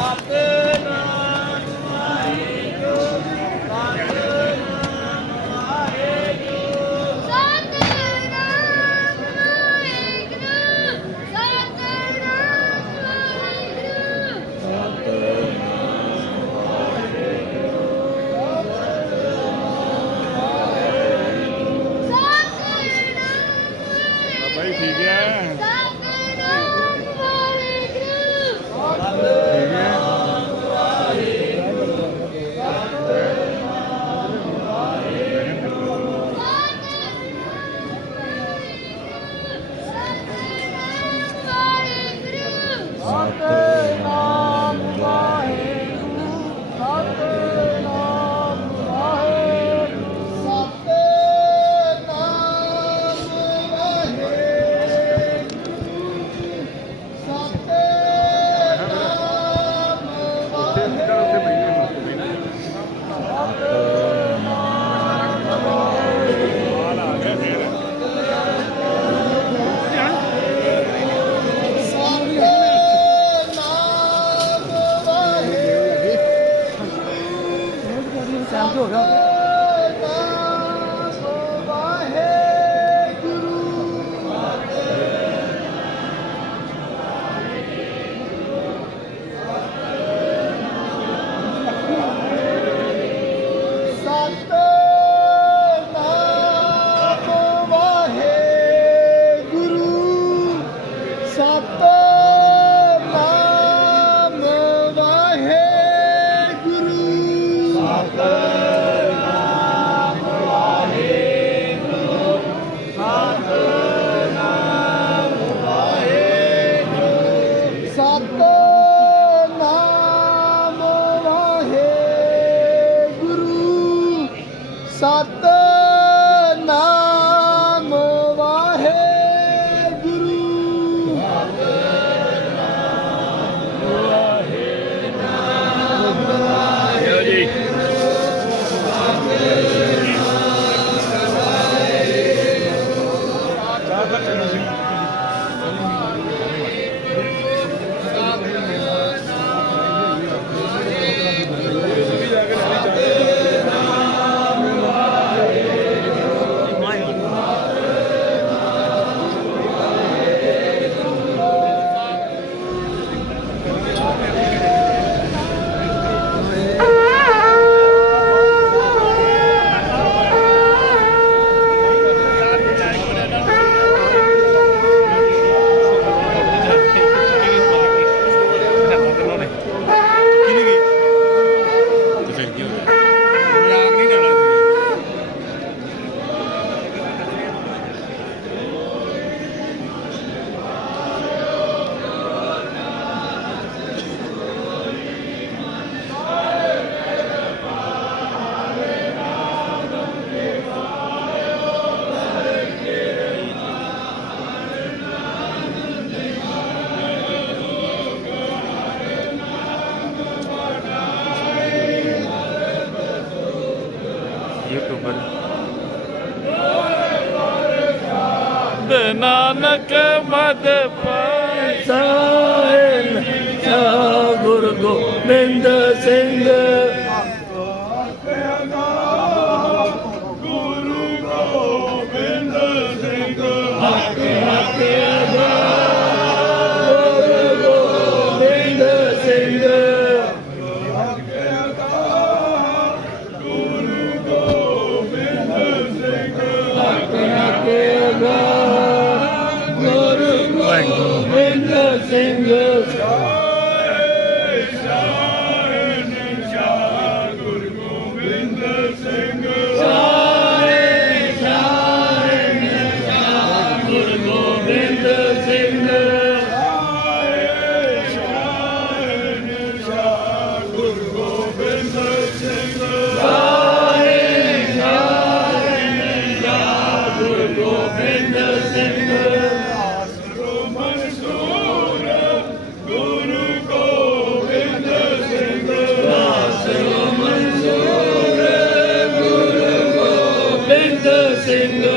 Até! 分かってますよ Nanak ਮਦ ਪਾਇ ਸਾਹਿਲ ਸਾ ਗੁਰ ਗੋਬਿੰਦ ਸੇ in